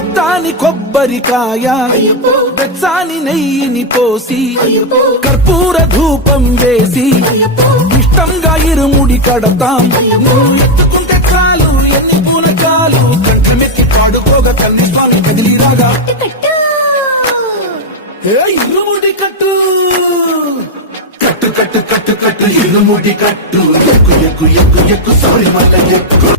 కొత్తాని కొబ్బరికాయ వెచ్చాని నెయ్యిని పోసి కర్పూర ధూపం వేసి ఇష్టంగా ఇరుముడి కడతాం. నువ్వు ఎత్తుకుంటే చాలు ఎన్ని పూల చాలు కంటి మెత్తి పాడుకోగా కల్లి స్వామి కదిలి రాగా ఇరుముడి కట్టు కట్టు కట్టు కట్టు కట్టు ఇరుముడి కట్టు ఎక్కు ఎక్కు ఎక్కు ఎక్కు సారీ మల్ల ఎక్కు